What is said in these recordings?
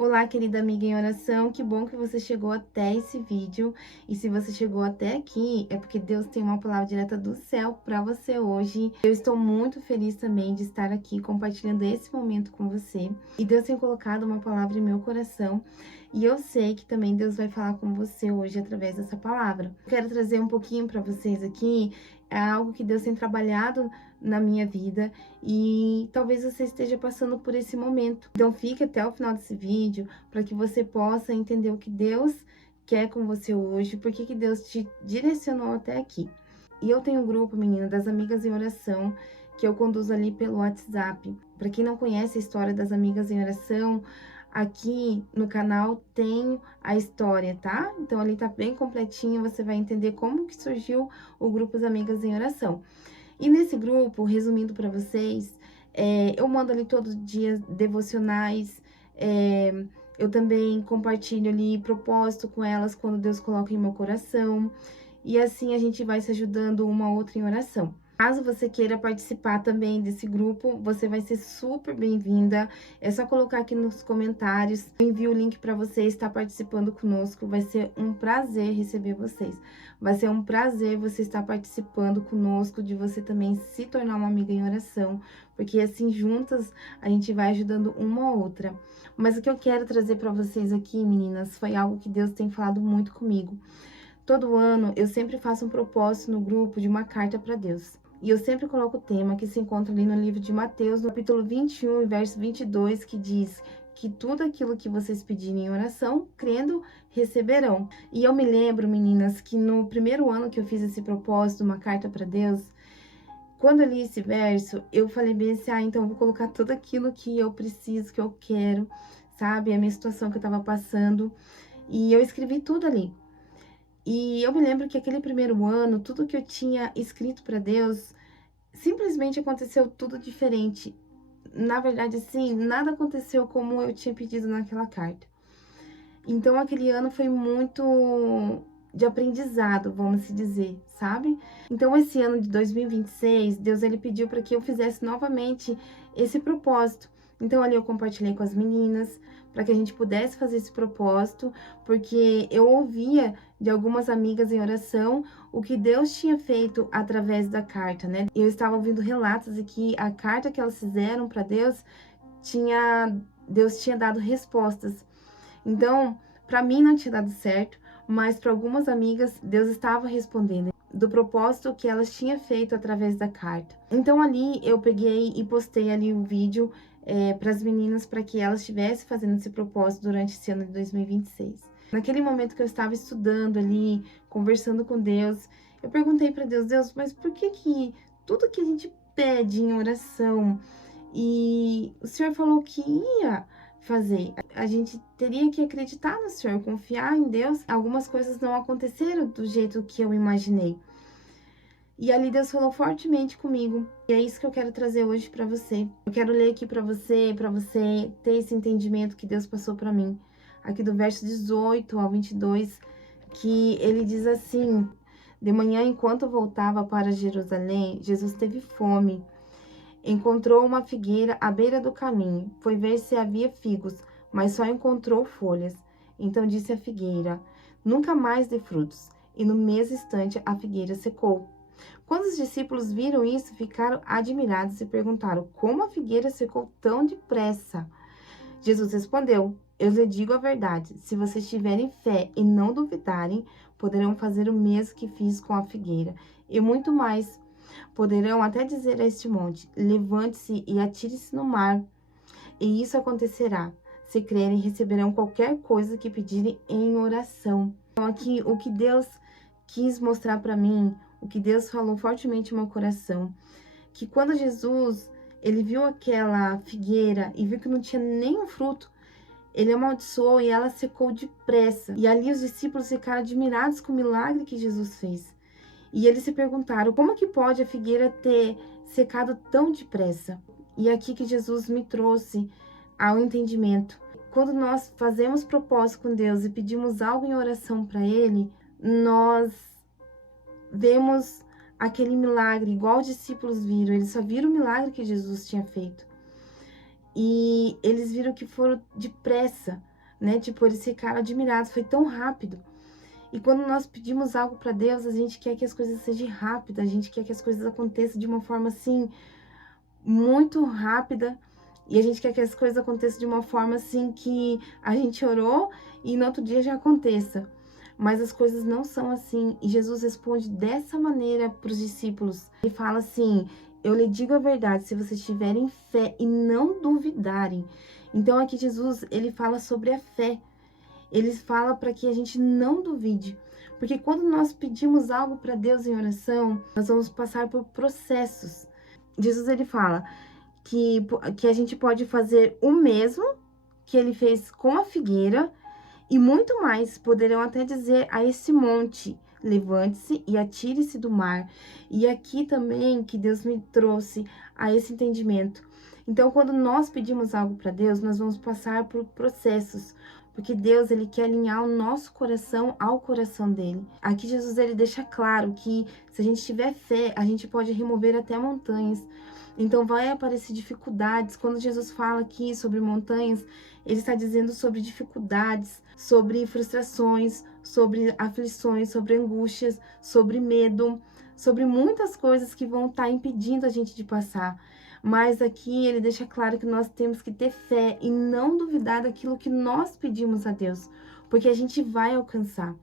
Olá, querida amiga em oração, que bom que você chegou até esse vídeo. E se você chegou até aqui, é porque Deus tem uma palavra direta do céu para você hoje. Eu estou muito feliz também de estar aqui compartilhando esse momento com você. E Deus tem colocado uma palavra em meu coração. E eu sei que também Deus vai falar com você hoje através dessa palavra. Eu quero trazer um pouquinho para vocês aqui, é algo que Deus tem trabalhado na minha vida e talvez você esteja passando por esse momento. Então fique até o final desse vídeo para que você possa entender o que Deus quer com você hoje, por que Deus te direcionou até aqui. E eu tenho um grupo, menina, das Amigas em Oração, que eu conduzo ali pelo WhatsApp. Para quem não conhece a história das Amigas em Oração, aqui no canal tem a história, tá? Então ali tá bem completinho, você vai entender como que surgiu o grupo das Amigas em Oração. E nesse grupo, resumindo para vocês, eu mando ali todos os dias devocionais, eu também compartilho ali propósito com elas quando Deus coloca em meu coração. E assim a gente vai se ajudando uma outra em oração. Caso você queira participar também desse grupo, você vai ser super bem-vinda. É só colocar aqui nos comentários. Eu envio o link para você estar participando conosco. Vai ser um prazer receber vocês. Vai ser um prazer você estar participando conosco, de você também se tornar uma amiga em oração, porque assim juntas a gente vai ajudando uma ou outra. Mas o que eu quero trazer para vocês aqui, meninas, foi algo que Deus tem falado muito comigo. Todo ano eu sempre faço um propósito no grupo de uma carta para Deus. E eu sempre coloco o tema que se encontra ali no livro de Mateus, no capítulo 21, verso 22, que diz que tudo aquilo que vocês pedirem em oração, crendo, receberão. E eu me lembro, meninas, que no primeiro ano que eu fiz esse propósito, uma carta para Deus, quando eu li esse verso, eu falei bem assim, então eu vou colocar tudo aquilo que eu preciso, que eu quero, sabe? A minha situação que eu tava passando. E eu escrevi tudo ali. E eu me lembro que aquele primeiro ano, tudo que eu tinha escrito para Deus, simplesmente aconteceu tudo diferente. Na verdade, assim, nada aconteceu como eu tinha pedido naquela carta. Então, aquele ano foi muito de aprendizado, vamos se dizer, sabe? Então, esse ano de 2026, Deus ele pediu para que eu fizesse novamente esse propósito. Então, ali eu compartilhei com as meninas para que a gente pudesse fazer esse propósito, porque eu ouvia de algumas amigas em oração o que Deus tinha feito através da carta, né? Eu estava ouvindo relatos de que a carta que elas fizeram para Deus Deus tinha dado respostas. Então, para mim não tinha dado certo, mas para algumas amigas Deus estava respondendo do propósito que elas tinham feito através da carta. Então ali eu peguei e postei ali o vídeo para as meninas para que elas estivessem fazendo esse propósito durante esse ano de 2026. Naquele momento que eu estava estudando ali, conversando com Deus, eu perguntei para Deus, Deus, mas por que tudo que a gente pede em oração e o Senhor falou que ia fazer. A gente teria que acreditar no Senhor, confiar em Deus. Algumas coisas não aconteceram do jeito que eu imaginei. E ali Deus falou fortemente comigo. E é isso que eu quero trazer hoje para você. Eu quero ler aqui para você ter esse entendimento que Deus passou para mim. Aqui do verso 18 ao 22, que ele diz assim: de manhã, enquanto voltava para Jerusalém, Jesus teve fome. Encontrou uma figueira à beira do caminho. Foi ver se havia figos, mas só encontrou folhas. Então disse à figueira: nunca mais dê frutos. E no mesmo instante a figueira secou. Quando os discípulos viram isso, ficaram admirados e perguntaram: como a figueira secou tão depressa? Jesus respondeu: eu lhe digo a verdade. Se vocês tiverem fé e não duvidarem, poderão fazer o mesmo que fiz com a figueira, e muito mais. Poderão até dizer a este monte: levante-se e atire-se no mar, e isso acontecerá. Se crerem, receberão qualquer coisa que pedirem em oração. Então, aqui, o que Deus quis mostrar para mim, o que Deus falou fortemente no meu coração, que quando Jesus, ele viu aquela figueira e viu que não tinha nenhum fruto, ele amaldiçoou e ela secou depressa. E ali os discípulos ficaram admirados com o milagre que Jesus fez. E eles se perguntaram: como que pode a figueira ter secado tão depressa? E é aqui que Jesus me trouxe ao entendimento. Quando nós fazemos propósito com Deus e pedimos algo em oração para Ele, nós vemos aquele milagre, igual os discípulos viram. Eles só viram o milagre que Jesus tinha feito. e eles viram que foram depressa, né? Tipo, eles ficaram admirados, foi tão rápido. E quando nós pedimos algo para Deus, a gente quer que as coisas sejam rápidas, a gente quer que as coisas aconteçam de uma forma assim muito rápida, e a gente quer que as coisas aconteçam de uma forma assim que a gente orou e no outro dia já aconteça. Mas as coisas não são assim, e Jesus responde dessa maneira para os discípulos. Ele fala assim: eu lhe digo a verdade, se vocês tiverem fé e não duvidarem. Então aqui Jesus, ele fala sobre a fé. Ele fala para que a gente não duvide. Porque quando nós pedimos algo para Deus em oração, nós vamos passar por processos. Jesus, ele fala que a gente pode fazer o mesmo que ele fez com a figueira e muito mais. Poderão até dizer a esse monte: levante-se e atire-se do mar. E aqui também que Deus me trouxe a esse entendimento. Então, quando nós pedimos algo para Deus, nós vamos passar por processos, porque Deus, ele quer alinhar o nosso coração ao coração dele. Aqui Jesus, ele deixa claro que se a gente tiver fé, a gente pode remover até montanhas. Então vai aparecer dificuldades. Quando Jesus fala aqui sobre montanhas, ele está dizendo sobre dificuldades, sobre frustrações, sobre aflições, sobre angústias, sobre medo, sobre muitas coisas que vão estar impedindo a gente de passar. Mas aqui ele deixa claro que nós temos que ter fé e não duvidar daquilo que nós pedimos a Deus, porque a gente vai alcançar.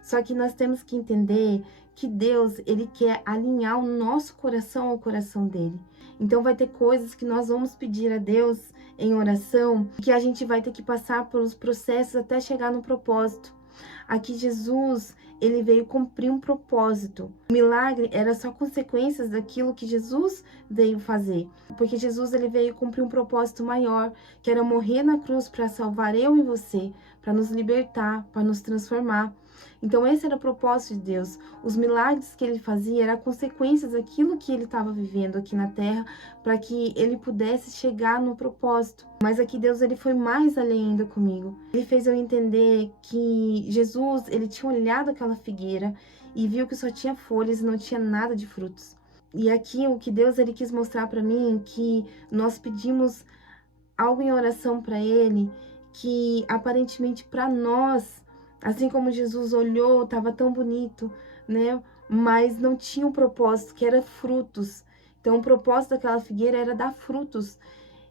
Só que nós temos que entender que Deus, ele quer alinhar o nosso coração ao coração dele. Então vai ter coisas que nós vamos pedir a Deus em oração, que a gente vai ter que passar pelos processos até chegar no propósito. Aqui Jesus, ele veio cumprir um propósito. O milagre era só consequências daquilo que Jesus veio fazer. Porque Jesus, ele veio cumprir um propósito maior, que era morrer na cruz para salvar eu e você, para nos libertar, para nos transformar. Então esse era o propósito de Deus. Os milagres que ele fazia eram consequências daquilo que ele estava vivendo aqui na terra, para que ele pudesse chegar no propósito. Mas aqui Deus, ele foi mais além ainda comigo. Ele fez eu entender que Jesus, ele tinha olhado aquela figueira e viu que só tinha folhas e não tinha nada de frutos. E aqui o que Deus, ele quis mostrar para mim, que nós pedimos algo em oração para ele, que aparentemente para nós, assim como Jesus olhou, estava tão bonito, né? Mas não tinha um propósito, que era frutos. Então o propósito daquela figueira era dar frutos.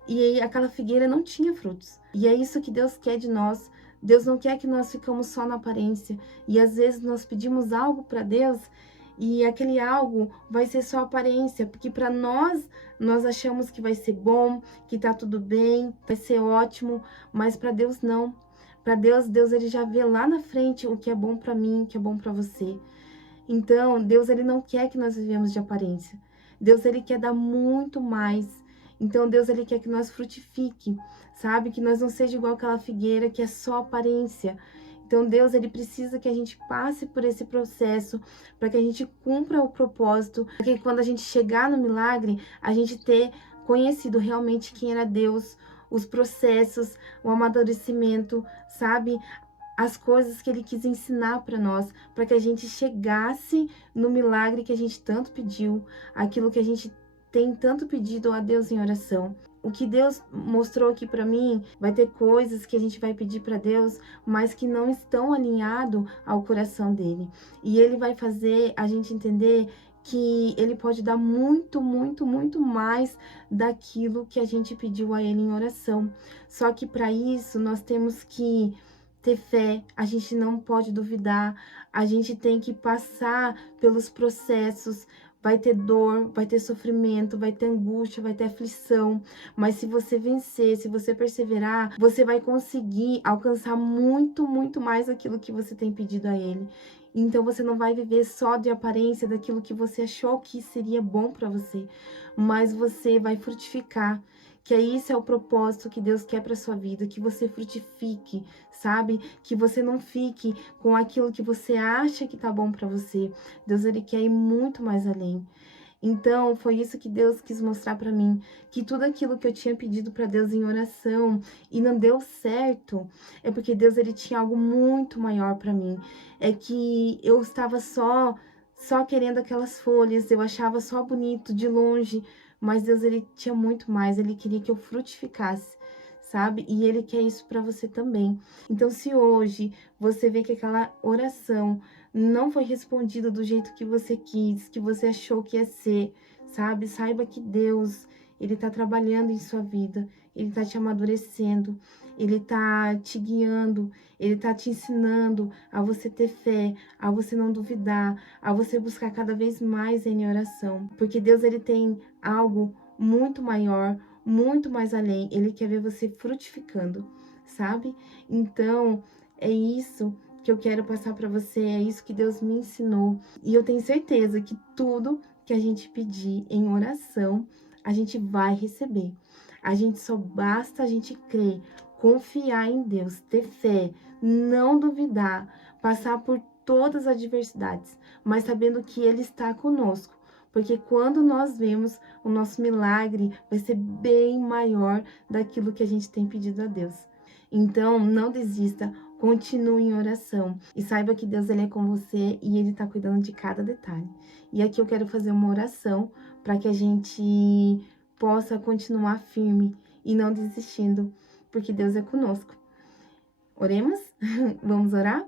E aí, aquela figueira não tinha frutos. E é isso que Deus quer de nós. Deus não quer que nós ficamos só na aparência. E às vezes nós pedimos algo para Deus e aquele algo vai ser só aparência, porque para nós achamos que vai ser bom, que tá tudo bem, vai ser ótimo, mas para Deus não. Para Deus, ele já vê lá na frente o que é bom para mim, o que é bom para você. Então, Deus, ele não quer que nós vivemos de aparência. Deus, ele quer dar muito mais. Então, Deus, ele quer que nós frutifique, sabe? Que nós não seja igual aquela figueira que é só aparência. Então, Deus, ele precisa que a gente passe por esse processo para que a gente cumpra o propósito, para que quando a gente chegar no milagre, a gente ter conhecido realmente quem era Deus, os processos, o amadurecimento, sabe? As coisas que ele quis ensinar para nós, para que a gente chegasse no milagre que a gente tanto pediu, aquilo que a gente tem tanto pedido a Deus em oração. O que Deus mostrou aqui para mim, vai ter coisas que a gente vai pedir para Deus, mas que não estão alinhado ao coração dele. E ele vai fazer a gente entender que ele pode dar muito, muito, muito mais daquilo que a gente pediu a ele em oração. Só que para isso nós temos que ter fé, a gente não pode duvidar, a gente tem que passar pelos processos. Vai ter dor, vai ter sofrimento, vai ter angústia, vai ter aflição. Mas se você vencer, se você perseverar, você vai conseguir alcançar muito, muito mais aquilo que você tem pedido a Ele. Então você não vai viver só de aparência daquilo que você achou que seria bom para você, mas você vai frutificar. Que esse é o propósito que Deus quer para sua vida, que você frutifique, sabe? Que você não fique com aquilo que você acha que tá bom para você. Deus, ele quer ir muito mais além. Então, foi isso que Deus quis mostrar para mim, que tudo aquilo que eu tinha pedido para Deus em oração e não deu certo, é porque Deus, ele tinha algo muito maior para mim. É que eu estava só querendo aquelas folhas, eu achava só bonito de longe, mas Deus, ele tinha muito mais, ele queria que eu frutificasse, sabe? E ele quer isso para você também. Então, se hoje você vê que aquela oração não foi respondida do jeito que você quis, que você achou que ia ser, sabe? Saiba que Deus, ele tá trabalhando em sua vida, ele tá te amadurecendo, ele tá te guiando, ele tá te ensinando a você ter fé, a você não duvidar, a você buscar cada vez mais em oração, porque Deus, ele tem algo muito maior, muito mais além. Ele quer ver você frutificando, sabe? Então, é isso que eu quero passar para você, é isso que Deus me ensinou. E eu tenho certeza que tudo que a gente pedir em oração, a gente vai receber. A gente só basta a gente crer, confiar em Deus, ter fé, não duvidar, passar por todas as adversidades, mas sabendo que Ele está conosco. Porque quando nós vemos, o nosso milagre vai ser bem maior daquilo que a gente tem pedido a Deus. Então, não desista, continue em oração e saiba que Deus, ele é com você e Ele está cuidando de cada detalhe. E aqui eu quero fazer uma oração para que a gente possa continuar firme e não desistindo, porque Deus é conosco. Oremos? Vamos orar?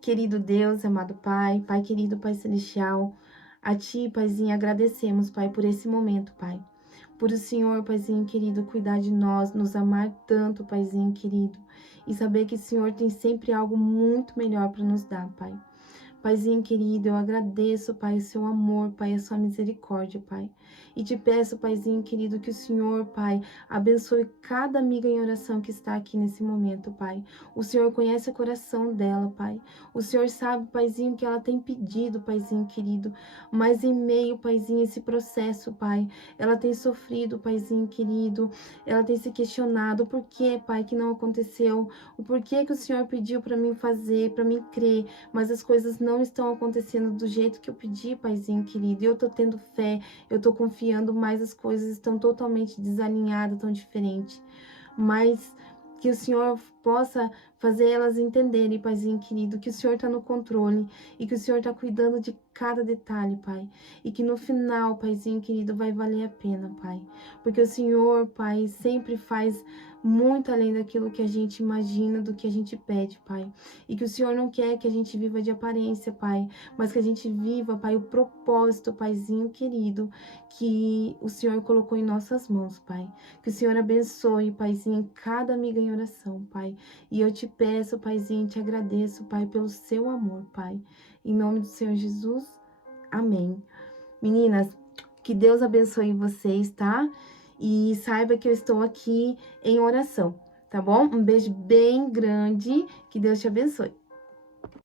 Querido Deus, amado Pai, Pai querido, Pai celestial, a Ti, Paizinho, agradecemos, Pai, por esse momento, Pai. Por o Senhor, Paizinho querido, cuidar de nós, nos amar tanto, Paizinho querido, e saber que o Senhor tem sempre algo muito melhor para nos dar, Pai. Paizinho querido, eu agradeço, Pai, o seu amor, Pai, a sua misericórdia, Pai. E te peço, Paizinho querido, que o Senhor, Pai, abençoe cada amiga em oração que está aqui nesse momento, Pai. O Senhor conhece o coração dela, Pai. O Senhor sabe, Paizinho, que ela tem pedido, Paizinho querido. Mas em meio, Paizinho, esse processo, Pai, ela tem sofrido, Paizinho querido. Ela tem se questionado o porquê, Pai, que não aconteceu. O porquê que o Senhor pediu para mim fazer, para mim crer, mas as coisas não estão acontecendo do jeito que eu pedi, Paizinho querido. E eu tô tendo fé, eu tô confiando, mas as coisas estão totalmente desalinhadas, tão diferentes. Mas que o Senhor possa fazer elas entenderem, Paizinho querido, que o Senhor está no controle e que o Senhor está cuidando de cada detalhe, Pai. E que no final, Paizinho querido, vai valer a pena, Pai. Porque o Senhor, Pai, sempre faz muito além daquilo que a gente imagina, do que a gente pede, Pai. E que o Senhor não quer que a gente viva de aparência, Pai, mas que a gente viva, Pai, o propósito, Paizinho querido, que o Senhor colocou em nossas mãos, Pai. Que o Senhor abençoe, Paizinho, cada amiga em oração, Pai. E eu te peço, Paizinho, te agradeço, Pai, pelo seu amor, Pai. Em nome do Senhor Jesus, amém. Meninas, que Deus abençoe vocês, tá? E saiba que eu estou aqui em oração, tá bom? Um beijo bem grande, que Deus te abençoe.